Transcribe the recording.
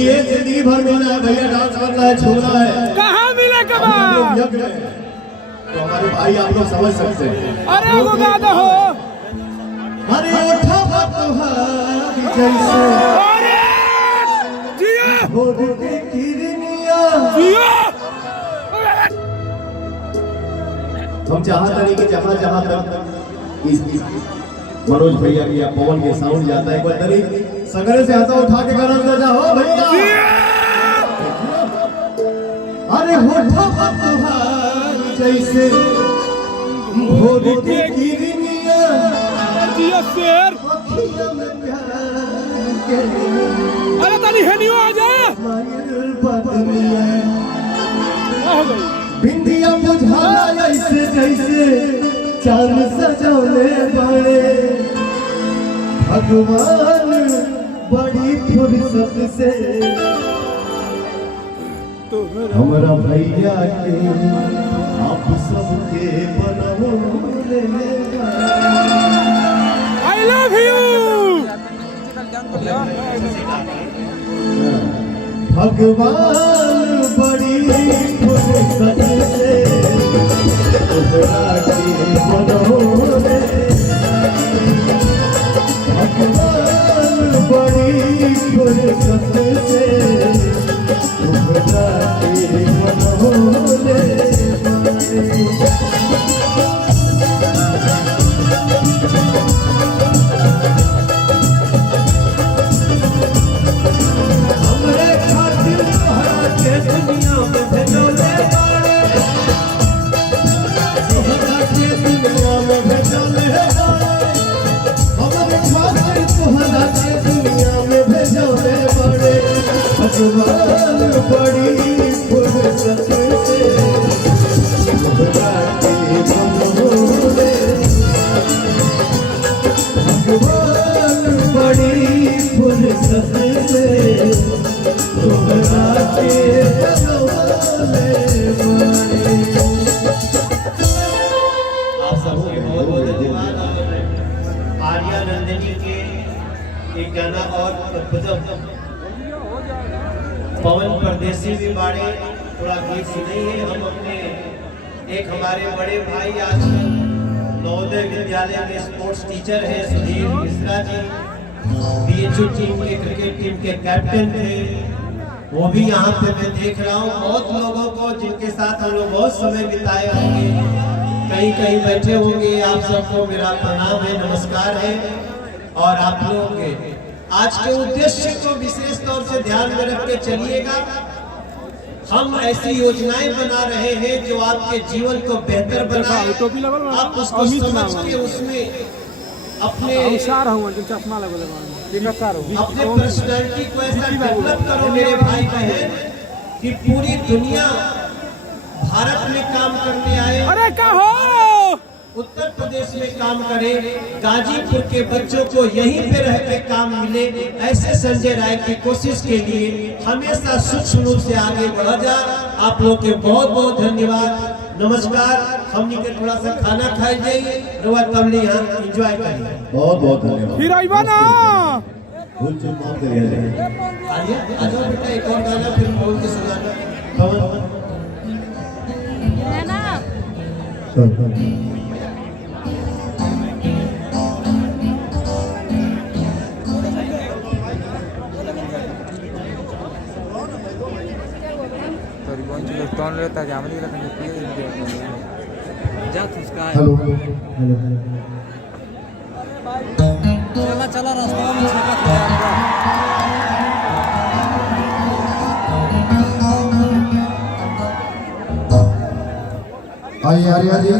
ये जिंदगी भर मिलना है भैया, डांस करना है, छोड़ना है। कहाँ मिले कबाब? तो हमारे भाई आप लोग समझ सकते हैं। अरे वो गाना हो, अरे उठा तुम्हारी जैसे अरे जिया होठ की किरनिया। जिया। हम चाहते नहीं कि जहाँ जहाँ तक इस मनोज भैया की या पवन के साउंड जाता है, एक बार तरी सगरे से हाथ उठा के गरम कर जाओ भैया। अरे होठा तुम्हारी जैसे होठ की किरनिया। जिया शेर। अखियों में प्यार के अरे ताली हेनियो आ जा। मायल बदनिया। क्या हो गई? बिंदिया बुझाला ऐसे जैसे चांद सजौले बड़े भगवान बड़ी फुर्सत से हमारा भैया के आप सबके बनौले। I love you. भगवान बड़ी फुर्सत से तोहरा के बनौले। भगवान बड़ी फुर्सत से तोहरा के बनौले। हमरे खातिर तोहरा के दुनिया में भेजौले बाड़े। तोहरा के दुनिया में भेजौले बाड़े। हमरे खातिर तोहरा के दुनिया में भेजौले बाड़े। भगवान बड़ी फुर्सत से तोहरा के बनौले। भगवान बड़ी फुर्सत से तोहरा के बनौले बाड़े। आप सबको बहुत बहुत धन्यवाद। आर्या नंदिनी के एक गाना और पवन परदेसी भी बाड़े थोड़ा गीत सुने हैं। हम अपने एक हमारे बड़े भाई आज नवोदय विद्यालय के स्पोर्ट्स टीचर हैं सुधीर मिश्रा जी, बीएचयू टीम के क्रिकेट टीम के कैप्टन थे। वो भी यहाँ पे मैं देख रहा हूँ बहुत लोगों को जिनके साथ हम लोग बहुत समय बिताए होंगे, कहीं कहीं बैठे होंगे। आप सबको मेरा प्रणाम है, नमस्कार है। और आप लोग आज के उद्देश्य को विशेष तौर से ध्यान में रख के चलिएगा। हम ऐसी योजनाएं बना रहे हैं जो आपके जीवन को बेहतर बनाए। आप उसको समझ के उसमें अपने पर्सनालिटी को ऐसा डेवलप करो मेरे भाई बहन कि पूरी दुनिया भारत में काम करने आए, अरे क्या हो, उत्तर प्रदेश में काम करे, गाजीपुर के बच्चों को यहीं पे रह के काम मिले। ऐसे संजय राय की कोशिश के लिए हमेशा सूक्ष्म रूप से आगे बढ़ा जा। आप लोग के बहुत बहुत धन्यवाद, नमस्कार। हमनी के थोड़ा सा खाना खाई जाइए, रोआ तमली यहाँ एंजॉय करिए। बहुत बहुत धन्यवाद। फिर आइबा ना। भूल चूक माफ करिए। आइए आ जाओ बेटा, एक और गाना फिर बोल के सुनाना। पवन हेलो चला चला रास्ता में छापा था आइए आर्या जी।